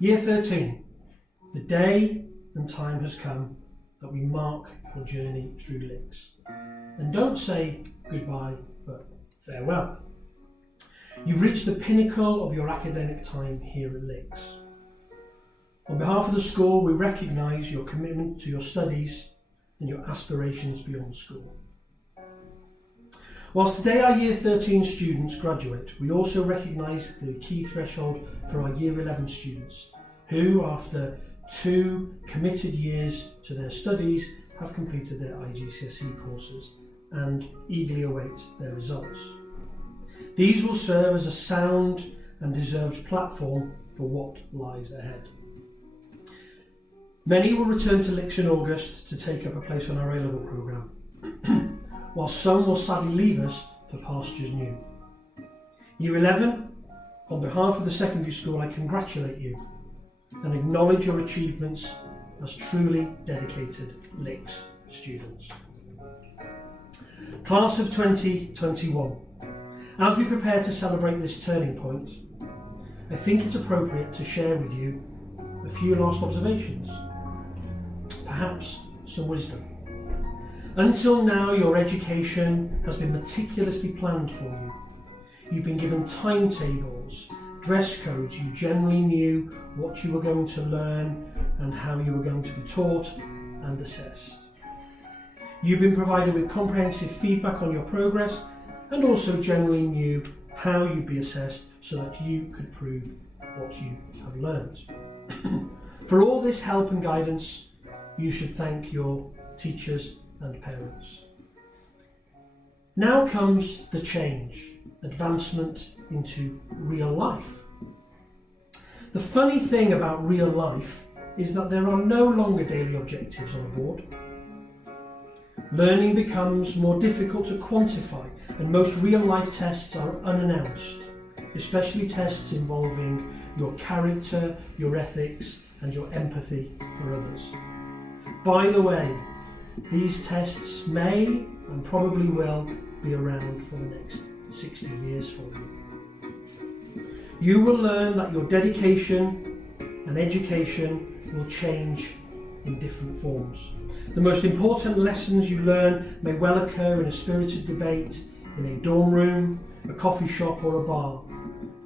Year 13, the day and time has come that we mark your journey through Licks. And don't say goodbye, but farewell. You've reached the pinnacle of your academic time here at Licks. On behalf of the school, we recognise your commitment to your studies and your aspirations beyond school. Whilst today our Year 13 students graduate, we also recognise the key threshold for our Year 11 students, who, after 2 committed years to their studies, have completed their IGCSE courses and eagerly await their results. These will serve as a sound and deserved platform for what lies ahead. Many will return to Licks in August to take up a place on our A-level programme, while some will sadly leave us for pastures new. Year 11, on behalf of the secondary school, I congratulate you and acknowledge your achievements as truly dedicated Licks students. Class of 2021, as we prepare to celebrate this turning point, I think it's appropriate to share with you a few last observations, perhaps some wisdom. Until now, your education has been meticulously planned for you. You've been given timetables, dress codes, you generally knew what you were going to learn and how you were going to be taught and assessed. You've been provided with comprehensive feedback on your progress and also generally knew how you'd be assessed so that you could prove what you have learned. For all this help and guidance, you should thank your teachers and parents. Now comes the change, advancement into real life. The funny thing about real life is that there are no longer daily objectives on a board. Learning becomes more difficult to quantify, and most real life tests are unannounced, especially tests involving your character, your ethics, and your empathy for others. By the way, these tests may and probably will be around for the next 60 years for you. You will learn that your dedication and education will change in different forms. The most important lessons you learn may well occur in a spirited debate, in a dorm room, a coffee shop or a bar,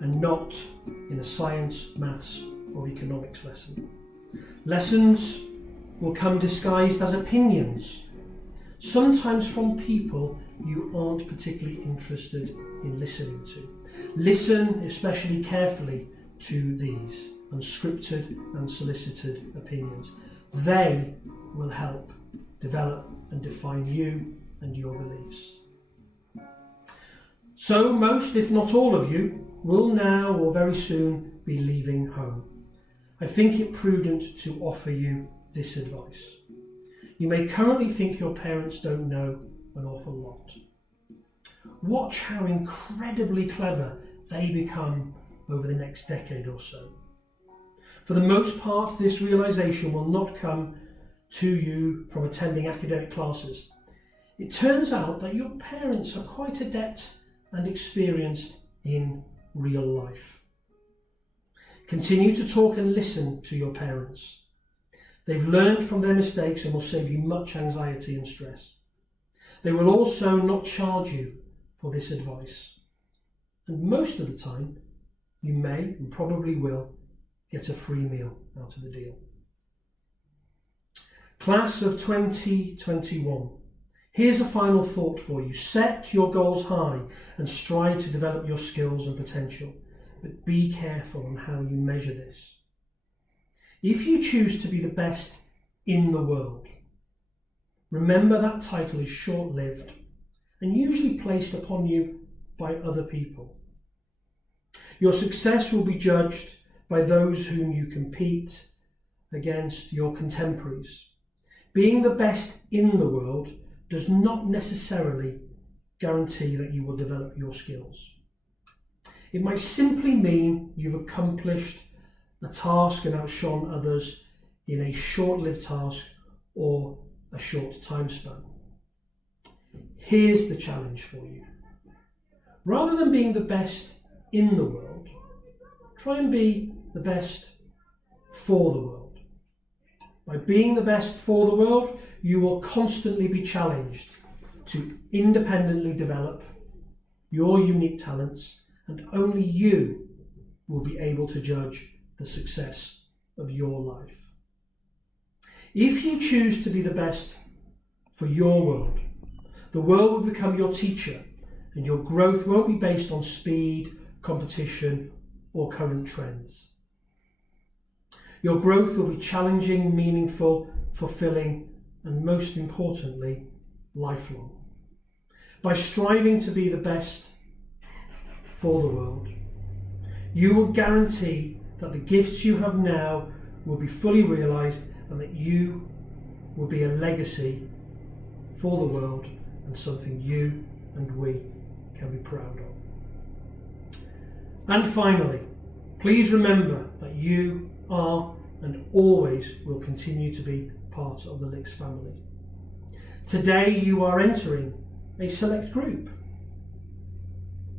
and not in a science, maths or economics lesson. Lessons will come disguised as opinions, sometimes from people you aren't particularly interested in listening to. Listen especially carefully to these unscripted and solicited opinions. They will help develop and define you and your beliefs. So most, if not all of you, will now or very soon be leaving home. I think it prudent to offer you this advice. You may currently think your parents don't know an awful lot. Watch how incredibly clever they become over the next decade or so. For the most part, this realization will not come to you from attending academic classes. It turns out that your parents are quite adept and experienced in real life. Continue to talk and listen to your parents. They've learned from their mistakes and will save you much anxiety and stress. They will also not charge you for this advice. And most of the time, you may and probably will get a free meal out of the deal. Class of 2021. Here's a final thought for you. Set your goals high and strive to develop your skills and potential, but be careful on how you measure this. If you choose to be the best in the world, remember that title is short-lived and usually placed upon you by other people. Your success will be judged by those whom you compete against, your contemporaries. Being the best in the world does not necessarily guarantee that you will develop your skills. It might simply mean you've accomplished a task and outshone others in a short-lived task or a short time span. Here's the challenge for you. Rather than being the best in the world, try and be the best for the world. By being the best for the world, you will constantly be challenged to independently develop your unique talents, and only you will be able to judge the success of your life. If you choose to be the best for your world, the world will become your teacher, and your growth won't be based on speed, competition, or current trends. Your growth will be challenging, meaningful, fulfilling, and most importantly, lifelong. By striving to be the best for the world, you will guarantee that the gifts you have now will be fully realised, and that you will be a legacy for the world and something you and we can be proud of. And finally, please remember that you are and always will continue to be part of the Licks family. Today you are entering a select group,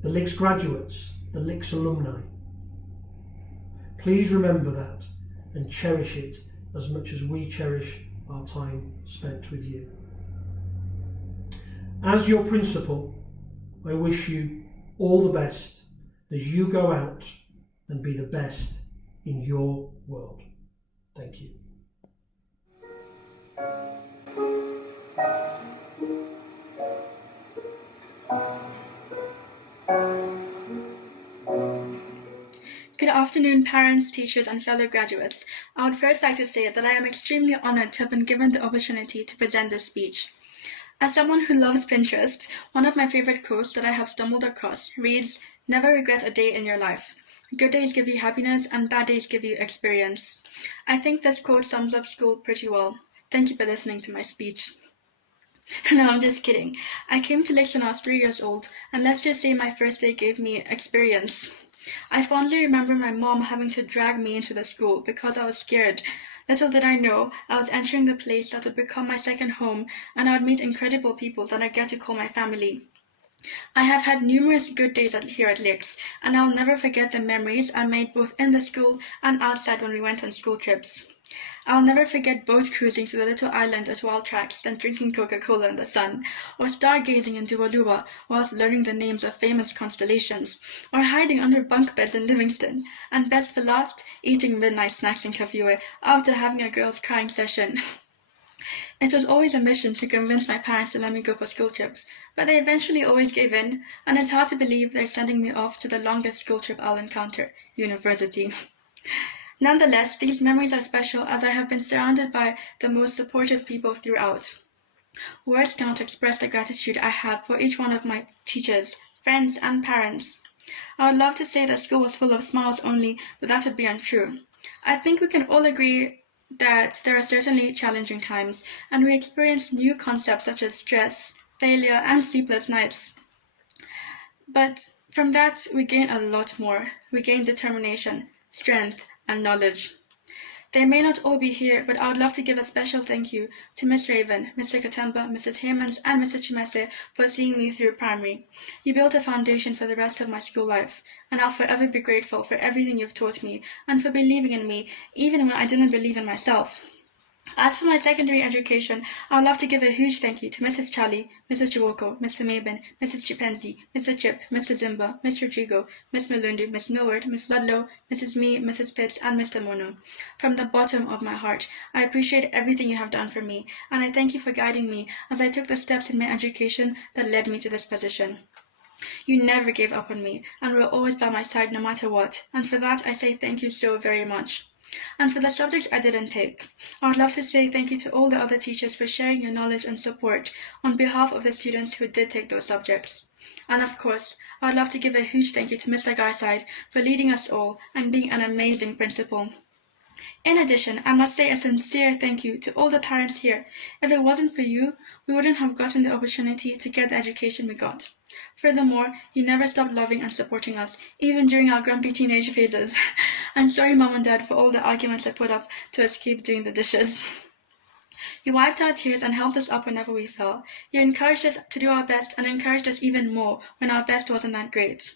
the Licks graduates, the Licks alumni. Please remember that and cherish it as much as we cherish our time spent with you. As your principal, I wish you all the best as you go out and be the best in your world. Thank you. Good afternoon, parents, teachers, and fellow graduates. I would first like to say that I am extremely honored to have been given the opportunity to present this speech. As someone who loves Pinterest, one of my favorite quotes that I have stumbled across reads, "Never regret a day in your life. Good days give you happiness, and bad days give you experience." I think this quote sums up school pretty well. Thank you for listening to my speech. No, I'm just kidding. I came to Licks when I was 3 years old, and let's just say my first day gave me experience. I fondly remember my mom having to drag me into the school because I was scared. Little did I know, I was entering the place that would become my second home, and I would meet incredible people that I get to call my family. I have had numerous good days here at Licks, and I'll never forget the memories I made both in the school and outside when we went on school trips. I'll never forget boat cruising to the little island at Wild Tracks, then drinking Coca-Cola in the sun, or stargazing in Dualua whilst learning the names of famous constellations, or hiding under bunk beds in Livingston, and best for last, eating midnight snacks in Kafue after having a girls' crying session. It was always a mission to convince my parents to let me go for school trips, but they eventually always gave in, and it's hard to believe they're sending me off to the longest school trip I'll encounter, university. Nonetheless, these memories are special as I have been surrounded by the most supportive people throughout. Words cannot express the gratitude I have for each one of my teachers, friends, and parents. I would love to say that school was full of smiles only, but that would be untrue. I think we can all agree that there are certainly challenging times, and we experience new concepts such as stress, failure, and sleepless nights. But from that, we gain a lot more. We gain determination, strength, and knowledge. They may not all be here, but I would love to give a special thank you to Miss Raven, Mr. Katemba, Mrs. Haymans, and Mr. Chimese for seeing me through primary. You built a foundation for the rest of my school life, and I'll forever be grateful for everything you've taught me and for believing in me, even when I didn't believe in myself. As for my secondary education, I would love to give a huge thank you to Mrs. Charlie, Mrs. Chiwoko, Mr. Mabin, Mrs. Chipenzi, Mr. Chip, Mr. Zimba, Miss Rodrigo, Miss Malundu, Miss Millward, Miss Ludlow, Mrs. Me, Mrs. Pitts, and Mr. Mono. From the bottom of my heart, I appreciate everything you have done for me, and I thank you for guiding me as I took the steps in my education that led me to this position. You never gave up on me, and were always by my side no matter what, and for that I say thank you so very much. And for the subjects I didn't take, I would love to say thank you to all the other teachers for sharing your knowledge and support on behalf of the students who did take those subjects. And of course, I would love to give a huge thank you to Mr. Garside for leading us all and being an amazing principal. In addition, I must say a sincere thank you to all the parents here. If it wasn't for you, we wouldn't have gotten the opportunity to get the education we got. Furthermore, you never stopped loving and supporting us, even during our grumpy teenage phases. I'm sorry, Mom and Dad, for all the arguments I put up to escape doing the dishes. You wiped our tears and helped us up whenever we fell. You encouraged us to do our best and encouraged us even more when our best wasn't that great.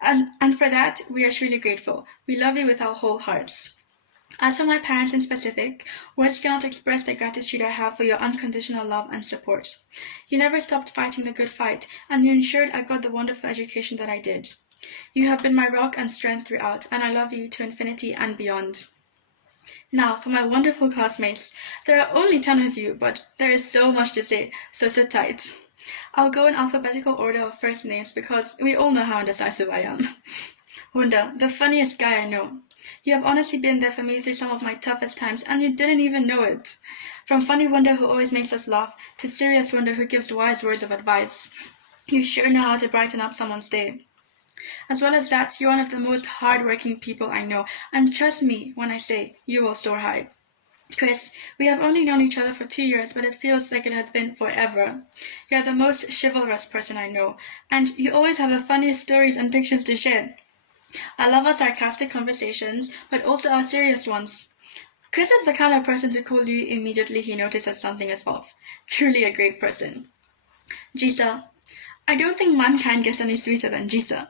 And for that, we are truly grateful. We love you with our whole hearts. As for my parents in specific, words cannot express the gratitude I have for your unconditional love and support. You never stopped fighting the good fight, and you ensured I got the wonderful education that I did. You have been my rock and strength throughout, and I love you to infinity and beyond. Now, for my wonderful classmates, there are only 10 of you, but there is so much to say, so sit tight. I'll go in alphabetical order of first names because we all know how indecisive I am. Wunda, the funniest guy I know. You have honestly been there for me through some of my toughest times, and you didn't even know it. From funny Wunda who always makes us laugh, to serious Wunda who gives wise words of advice. You sure know how to brighten up someone's day. As well as that, you're one of the most hard-working people I know, and trust me when I say you will soar high. Chris, we have only known each other for 2 years, but it feels like it has been forever. You're the most chivalrous person I know, and you always have the funniest stories and pictures to share. I love our sarcastic conversations, but also our serious ones. Chris is the kind of person to call you immediately he notices something is off. Truly a great person. Jisa, I don't think mankind gets any sweeter than Jisa.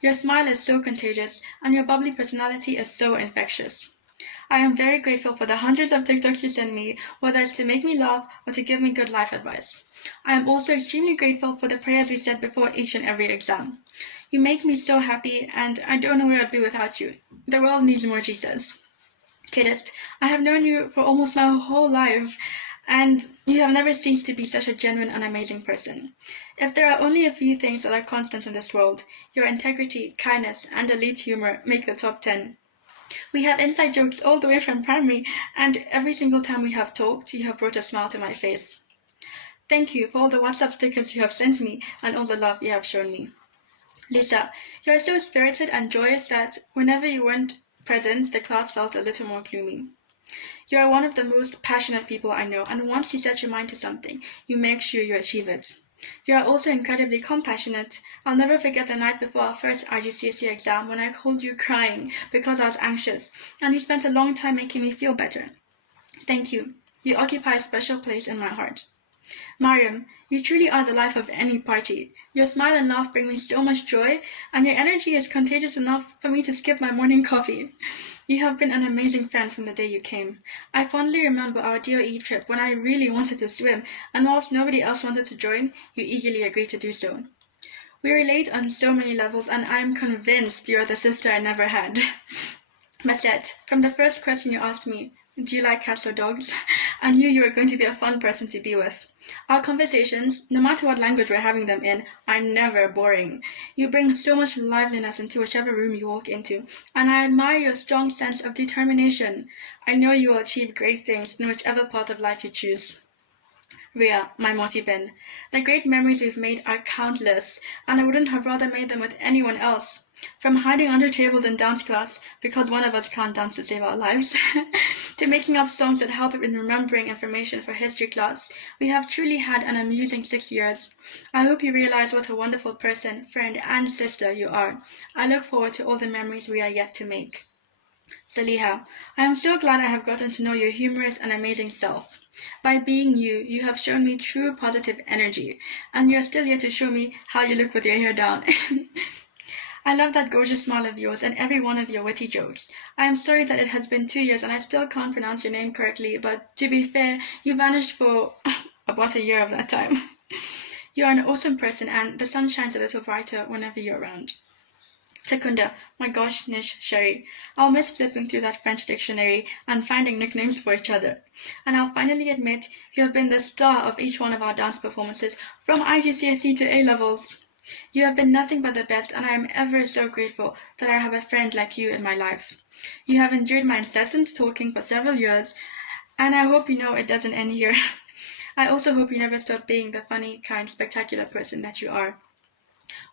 Your smile is so contagious, and your bubbly personality is so infectious. I am very grateful for the hundreds of TikToks you send me, whether it's to make me laugh or to give me good life advice. I am also extremely grateful for the prayers we said before each and every exam. You make me so happy, and I don't know where I'd be without you. The world needs more Jisas. Kiddest, I have known you for almost my whole life, and you have never ceased to be such a genuine and amazing person. If there are only a few things that are constant in this world, your integrity, kindness, and elite humor make the top 10. We have inside jokes all the way from primary, and every single time we have talked, you have brought a smile to my face. Thank you for all the WhatsApp stickers you have sent me and all the love you have shown me. Leesa, you are so spirited and joyous that whenever you weren't present, the class felt a little more gloomy. You are one of the most passionate people I know, and once you set your mind to something, you make sure you achieve it. You are also incredibly compassionate. I'll never forget the night before our first IGCSE exam when I called you crying because I was anxious, and you spent a long time making me feel better. Thank you. You occupy a special place in my heart. Marriam, you truly are the life of any party. Your smile and laugh bring me so much joy, and your energy is contagious enough for me to skip my morning coffee. You have been an amazing friend from the day you came. I fondly remember our DOE trip when I really wanted to swim, and whilst nobody else wanted to join, you eagerly agreed to do so. We relate on so many levels, and I am convinced you are the sister I never had. Masette, from the first question you asked me, do you like cats or dogs? I knew you were going to be a fun person to be with. Our conversations, no matter what language we're having them in, are never boring. You bring so much liveliness into whichever room you walk into, and I admire your strong sense of determination. I know you will achieve great things in whichever path of life you choose. Ria, my Morty-bin, the great memories we've made are countless, and I wouldn't have rather made them with anyone else. From hiding under tables in dance class, because one of us can't dance to save our lives, to making up songs that help in remembering information for history class, we have truly had an amusing 6 years. I hope you realize what a wonderful person, friend, and sister you are. I look forward to all the memories we are yet to make. Saliha, I am so glad I have gotten to know your humorous and amazing self. By being you, you have shown me true positive energy, and you are still yet to show me how you look with your hair down. I love that gorgeous smile of yours and every one of your witty jokes. I am sorry that it has been 2 years and I still can't pronounce your name correctly, but to be fair, you vanished for about a year of that time. You are an awesome person and the sun shines a little brighter whenever you're around. Takunda, my gosh, Nish, Sherry. I'll miss flipping through that French dictionary and finding nicknames for each other. And I'll finally admit you have been the star of each one of our dance performances, from IGCSE to A-levels. You have been nothing but the best, and I am ever so grateful that I have a friend like you in my life. You have endured my incessant talking for several years, and I hope you know it doesn't end here. I also hope you never stop being the funny, kind, spectacular person that you are.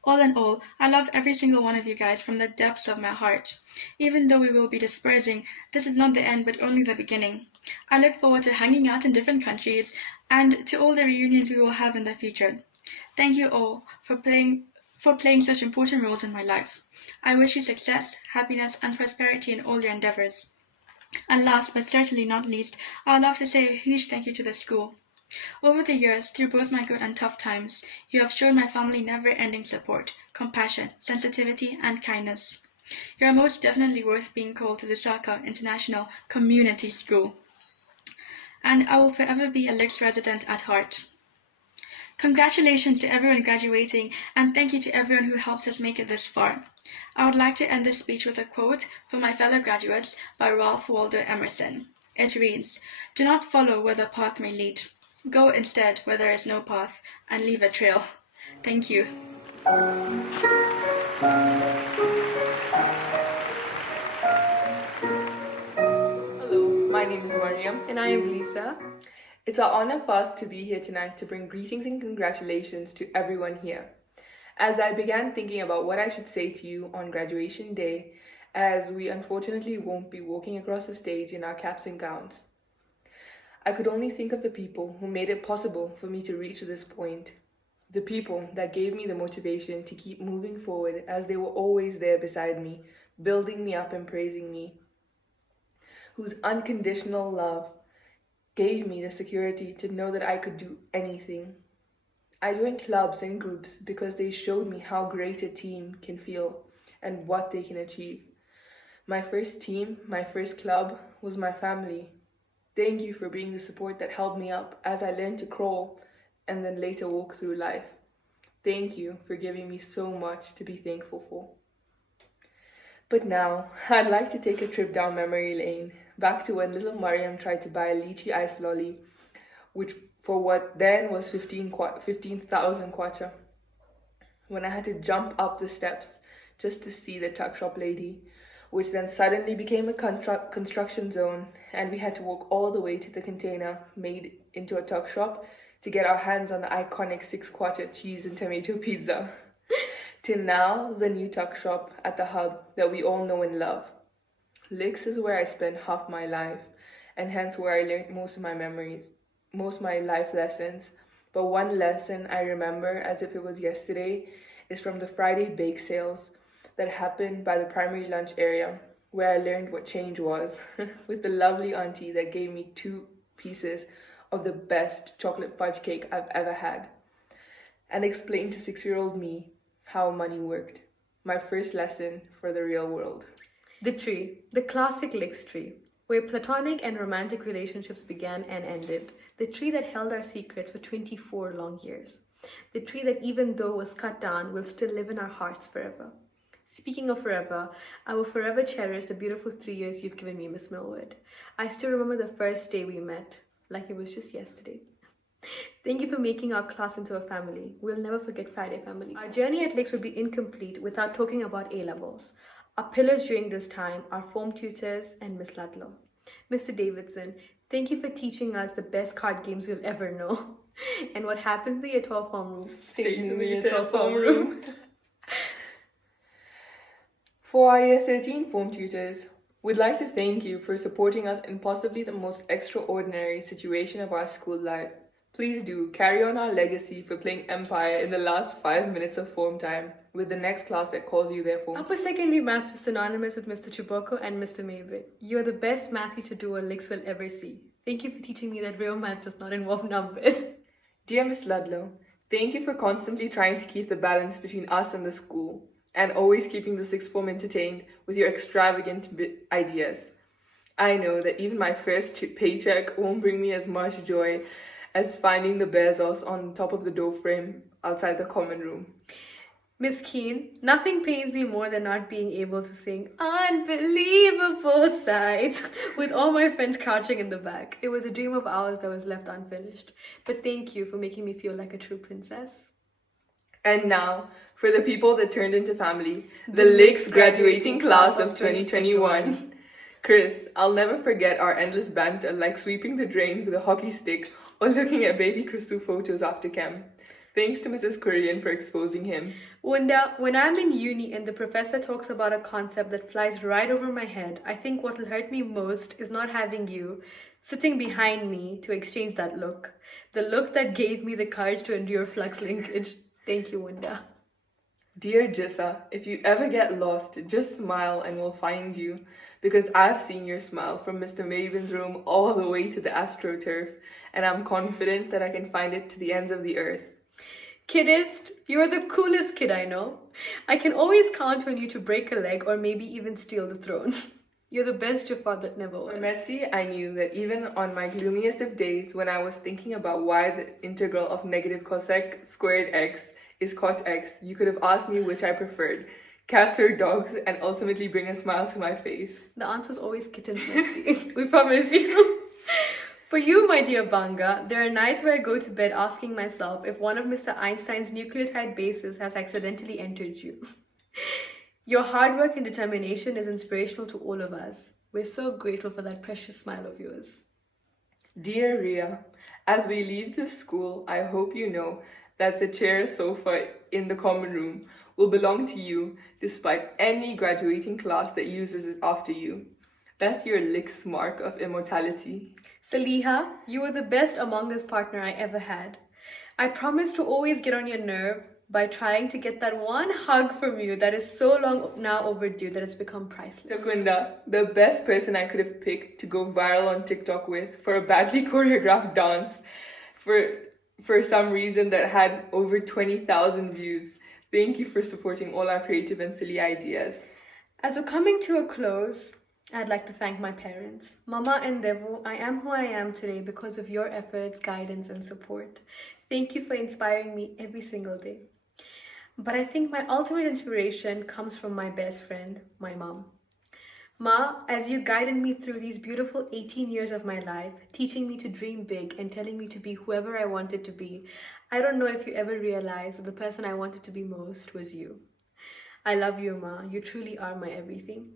All in all, I love every single one of you guys from the depths of my heart. Even though we will be dispersing, this is not the end but only the beginning. I look forward to hanging out in different countries and to all the reunions we will have in the future. Thank you all for playing such important roles in my life. I wish you success, happiness, and prosperity in all your endeavours. And last but certainly not least, I would love to say a huge thank you to the school. Over the years, through both my good and tough times, you have shown my family never-ending support, compassion, sensitivity, and kindness. You are most definitely worth being called to Lusaka International Community School. And I will forever be a Licks resident at heart. Congratulations to everyone graduating, and thank you to everyone who helped us make it this far. I would like to end this speech with a quote from my fellow graduates by Ralph Waldo Emerson. It reads, "Do not follow where the path may lead. Go instead where there is no path, and leave a trail." Thank you. Hello, my name is Marriam. And I am Leesa. It's our honor for us to be here tonight to bring greetings and congratulations to everyone here. As I began thinking about what I should say to you on graduation day, as we unfortunately won't be walking across the stage in our caps and gowns, I could only think of the people who made it possible for me to reach this point. The people that gave me the motivation to keep moving forward, as they were always there beside me, building me up and praising me, whose unconditional love gave me the security to know that I could do anything. I joined clubs and groups because they showed me how great a team can feel and what they can achieve. My first team, my first club, was my family. Thank you for being the support that held me up as I learned to crawl and then later walk through life. Thank you for giving me so much to be thankful for. But now, I'd like to take a trip down memory lane, back to when little Marriam tried to buy a lychee ice lolly, which for what then was 15,000 kwacha. When I had to jump up the steps just to see the tuck shop lady, which then suddenly became a construction zone, and we had to walk all the way to the container made into a tuck shop to get our hands on the iconic 6 kwacha cheese and tomato pizza. Till now, the new tuck shop at the hub that we all know and love. Licks is where I spent half my life, and hence where I learned most of my memories, most of my life lessons. But one lesson I remember as if it was yesterday is from the Friday bake sales that happened by the primary lunch area, where I learned what change was, with the lovely auntie that gave me 2 pieces of the best chocolate fudge cake I've ever had, and explained to 6-year-old me how money worked. My first lesson for the real world. The tree, the classic Licks tree, where platonic and romantic relationships began and ended. The tree that held our secrets for 24 long years. The tree that, even though was cut down, will still live in our hearts forever. Speaking of forever, I will forever cherish the beautiful 3 years you've given me, Miss Millwood. I still remember the first day we met, like it was just yesterday. Thank you for making our class into a family. We'll never forget Friday family. Our journey at Licks would be incomplete without talking about A-levels. Our pillars during this time are form tutors and Miss Ludlow. Mr. Davidson, thank you for teaching us the best card games you'll ever know. And what happens in the year 12 form room stays in the year 12 form room. For our year 13 form tutors, we'd like to thank you for supporting us in possibly the most extraordinary situation of our school life. Please do carry on our legacy for playing Empire in the last 5 minutes of form time with the next class that calls you their form. Upper secondary maths is synonymous with Mr. Chiboko and Mr. Maybit. You're the best math teacher duo Licks will ever see. Thank you for teaching me that real math does not involve numbers. Dear Miss Ludlow, thank you for constantly trying to keep the balance between us and the school, and always keeping the sixth form entertained with your extravagant ideas. I know that even my first paycheck won't bring me as much joy as finding the Bezos on top of the door frame outside the common room. Miss Keane, nothing pains me more than not being able to sing Unbelievable Sights with all my friends crouching in the back. It was a dream of ours that was left unfinished. But thank you for making me feel like a true princess. And now, for the people that turned into family, the Licks graduating class of 2021. Chris, I'll never forget our endless banter, like sweeping the drains with a hockey stick or looking at baby Chrisu photos after chem. Thanks to Mrs. Korean for exposing him. Wanda, when I'm in uni and the professor talks about a concept that flies right over my head, I think what will hurt me most is not having you sitting behind me to exchange that look. The look that gave me the courage to endure flux linkage. Thank you, Wanda. Dear Jisa, if you ever get lost, just smile and we'll find you. Because I've seen your smile from Mr. Maven's room all the way to the AstroTurf, and I'm confident that I can find it to the ends of the earth. Kiddest, you're the coolest kid I know. I can always count on you to break a leg or maybe even steal the throne. You're the best Jafar that never was. For Metsi, I knew that even on my gloomiest of days, when I was thinking about why the integral of negative cosec squared x is cot x, you could have asked me which I preferred, cats or dogs, and ultimately bring a smile to my face. The answer is always kittens, Metsi. We promise you. For you, my dear Banga, there are nights where I go to bed asking myself if one of Mr. Einstein's nucleotide bases has accidentally entered you. Your hard work and determination is inspirational to all of us. We're so grateful for that precious smile of yours. Dear Ria, as we leave this school, I hope you know that the chair sofa in the common room will belong to you despite any graduating class that uses it after you. That's your Lick's mark of immortality. Saliha, you were the best among this partner I ever had. I promise to always get on your nerve by trying to get that one hug from you that is so long now overdue that it's become priceless. Takunda, the best person I could have picked to go viral on TikTok with for a badly choreographed dance for some reason that had over 20,000 views. Thank you for supporting all our creative and silly ideas. As we're coming to a close, I'd like to thank my parents. Mama and Devu, I am who I am today because of your efforts, guidance, and support. Thank you for inspiring me every single day. But I think my ultimate inspiration comes from my best friend, my mom. Ma, as you guided me through these beautiful 18 years of my life, teaching me to dream big and telling me to be whoever I wanted to be, I don't know if you ever realized that the person I wanted to be most was you. I love you, Ma. You truly are my everything.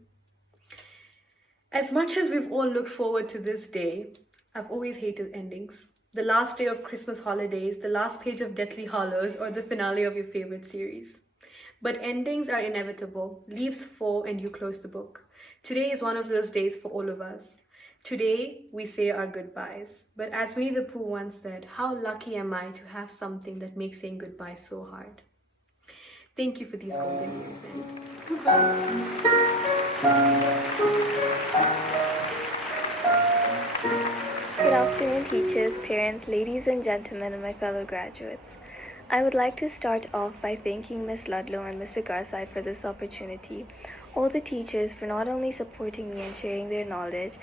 As much as we've all looked forward to this day, I've always hated endings. The last day of Christmas holidays, the last page of Deathly Hallows, or the finale of your favorite series. But endings are inevitable. Leaves fall and you close the book. Today is one of those days for all of us. Today, we say our goodbyes. But as Winnie the Pooh once said, how lucky am I to have something that makes saying goodbye so hard? Thank you for these golden years and Good afternoon, teachers, parents, ladies and gentlemen, and my fellow graduates. I would like to start off by thanking Ms. Ludlow and Mr. Garside for this opportunity, all the teachers for not only supporting me and sharing their knowledge,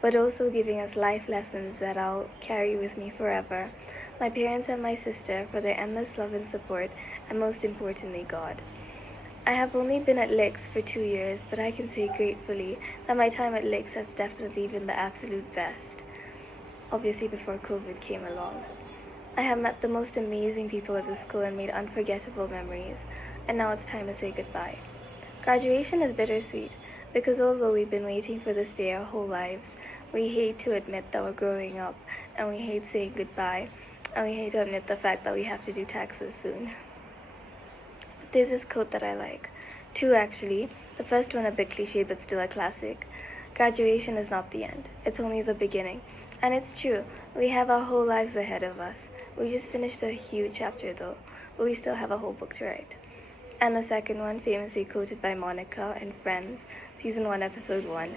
but also giving us life lessons that I'll carry with me forever, my parents and my sister for their endless love and support, and most importantly, God. I have only been at Licks for 2 years, but I can say gratefully that my time at Licks has definitely been the absolute best. Obviously before COVID came along. I have met the most amazing people at the school and made unforgettable memories, and now it's time to say goodbye. Graduation is bittersweet, because although we've been waiting for this day our whole lives, we hate to admit that we're growing up, and we hate saying goodbye, and we hate to admit the fact that we have to do taxes soon. But there's this quote that I like. 2 actually. The first one a bit cliche but still a classic. Graduation is not the end, it's only the beginning. And it's true, we have our whole lives ahead of us. We just finished a huge chapter though, but we still have a whole book to write. And the second one, famously quoted by Monica and Friends, Season 1, Episode 1.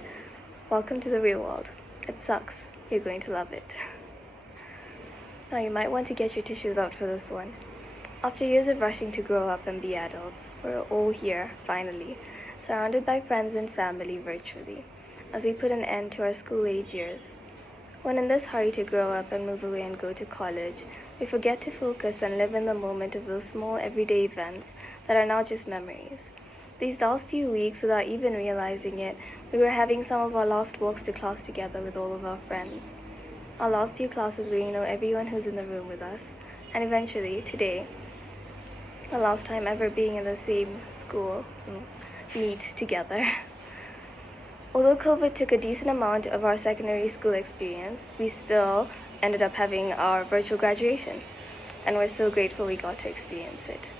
Welcome to the real world. It sucks. You're going to love it. Now you might want to get your tissues out for this one. After years of rushing to grow up and be adults, we're all here, finally, surrounded by friends and family virtually, as we put an end to our school-age years. When in this hurry to grow up and move away and go to college, we forget to focus and live in the moment of those small everyday events that are now just memories. These last few weeks, without even realizing it, we were having some of our last walks to class together with all of our friends. Our last few classes where you know everyone who's in the room with us, and eventually, today, our last time ever being in the same school, meet together. Although COVID took a decent amount of our secondary school experience, we still ended up having our virtual graduation, and we're so grateful we got to experience it.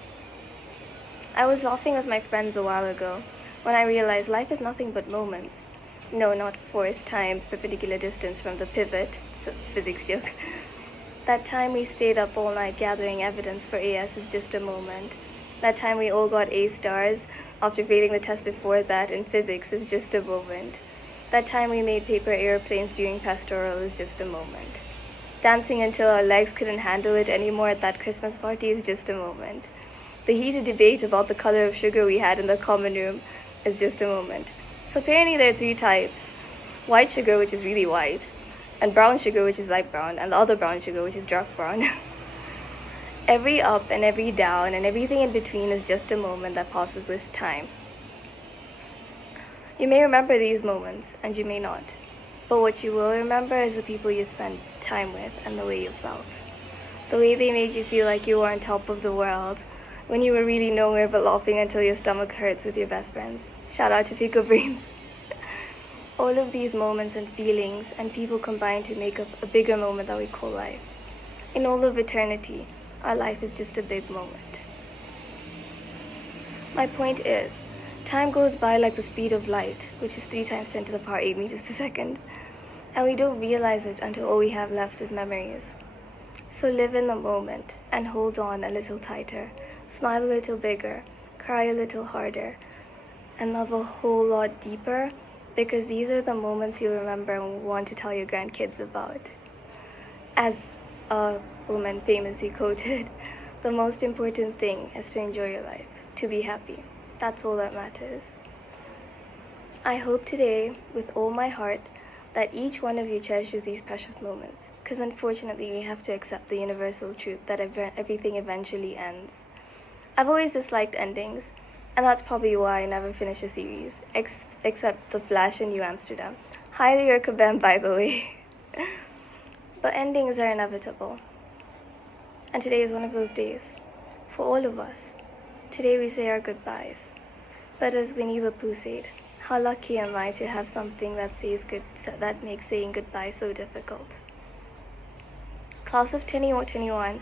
I was laughing with my friends a while ago when I realized life is nothing but moments. No, not force times perpendicular distance from the pivot. It's a physics joke. That time we stayed up all night gathering evidence for AS is just a moment. That time we all got A stars after failing the test before that in physics is just a moment. That time we made paper airplanes during pastoral is just a moment. Dancing until our legs couldn't handle it anymore at that Christmas party is just a moment. The heated debate about the color of sugar we had in the common room is just a moment. So apparently there are 3 types. White sugar, which is really white, and brown sugar, which is light brown, and the other brown sugar, which is dark brown. Every up and every down and everything in between is just a moment that passes with time. You may remember these moments, and you may not. But what you will remember is the people you spent time with and the way you felt. The way they made you feel like you were on top of the world, when you were really nowhere but laughing until your stomach hurts with your best friends. Shout out to Pico Brains. All of these moments and feelings and people combine to make up a bigger moment that we call life. In all of eternity, our life is just a big moment. My point is, time goes by like the speed of light, which is 3 times 10 to the power 8 meters per second, and we don't realize it until all we have left is memories. So live in the moment and hold on a little tighter, smile a little bigger, cry a little harder, and love a whole lot deeper, because these are the moments you'll remember and want to tell your grandkids about. As a woman famously quoted, the most important thing is to enjoy your life, to be happy. That's all that matters. I hope today, with all my heart, that each one of you cherishes these precious moments, because unfortunately we have to accept the universal truth that everything eventually ends. I've always disliked endings, and that's probably why I never finish a series, except The Flash in New Amsterdam. Highly recommend, by the way. But endings are inevitable. And today is one of those days. For all of us. Today we say our goodbyes. But as Winnie the Pooh said, how lucky am I to have something that makes saying goodbye so difficult. Class of 2021,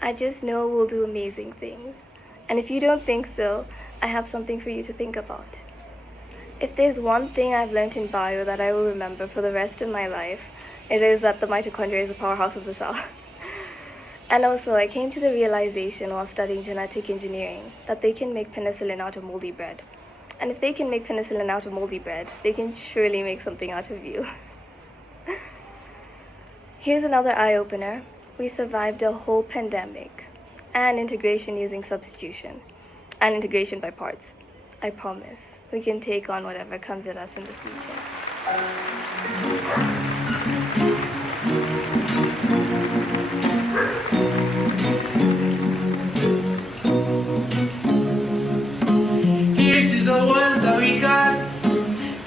I just know we'll do amazing things. And if you don't think so, I have something for you to think about. If there's one thing I've learned in bio that I will remember for the rest of my life, it is that the mitochondria is the powerhouse of the cell. And also, I came to the realization while studying genetic engineering that they can make penicillin out of moldy bread. And if they can make penicillin out of moldy bread, they can surely make something out of you. Here's another eye-opener. We survived a whole pandemic, and integration using substitution, and integration by parts. I promise, we can take on whatever comes at us in the future. Here's to the ones that we got.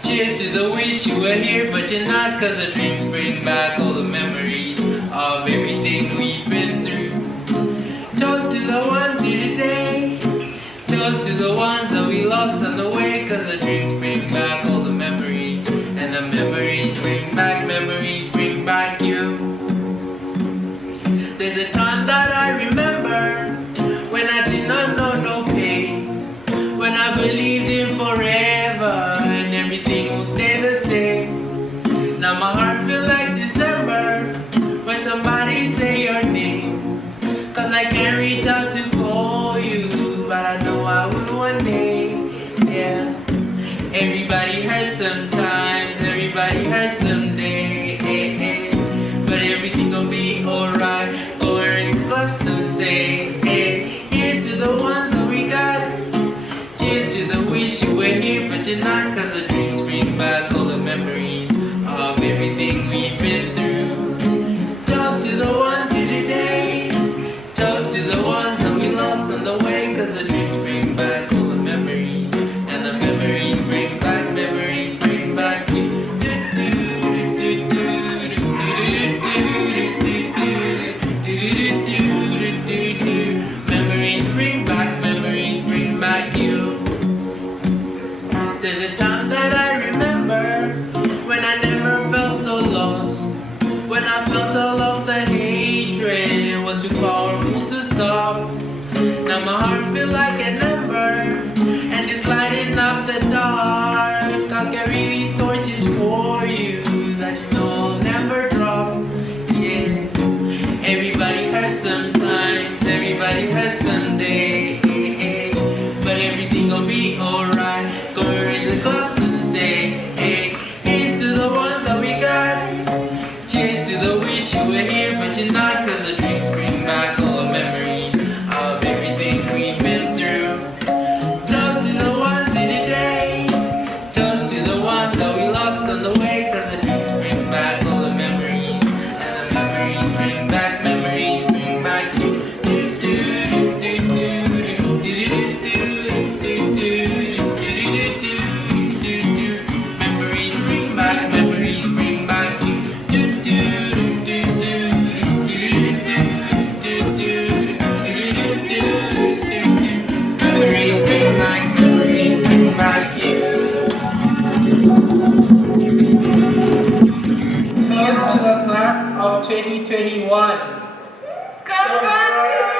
Cheers to the wish you were here, but you're not, 'cause the drinks bring back all the memories of everything we've been through. Toast to the ones here today. Toast to the ones that we lost on the way, 'cause the drinks bring back all the memories, and the memories bring back you. There's a time that I remember when I did not know no pain, when I believed in forever and everything will stay the same. Now my heart feels like December when somebody say your name, 'cause I can't reach out to call you, but I know I will one day. Yeah, everybody hurts sometimes, everybody hurts someday. But everything gon' be alright. Go and raise a glass and say, hey, here's to the ones that we got. Cheers to the wish you were here, but you're not, 'cause the drinks bring back all the memories of everything we've been through. Toast to the ones here today. Toast to the ones that we lost on the way, 'cause the drinks bring back all the memories, and the memories bring back you. Memories bring back you. There's a time that I remember when I never felt so lost, when I felt all of the hatred was too powerful to stop. Now my heart feels like an ember, and it's lighting up the dark. I'll carry these torches for you that you know I'll never drop. Yeah, everybody hurts sometimes, everybody hurts someday. But everything gon' be alright. Go and raise a glass and say, hey, here's to the ones that we got. Cheers to the wish you were here, tonight, cause the drinks bring back all the memories of everything we've been through. Toast to the ones in the day, toast to the ones that we lost on the way, cause the drinks bring back all the memories, and the memories bring back you. Memories bring back you. Toast to the class of 2021. Congratulations!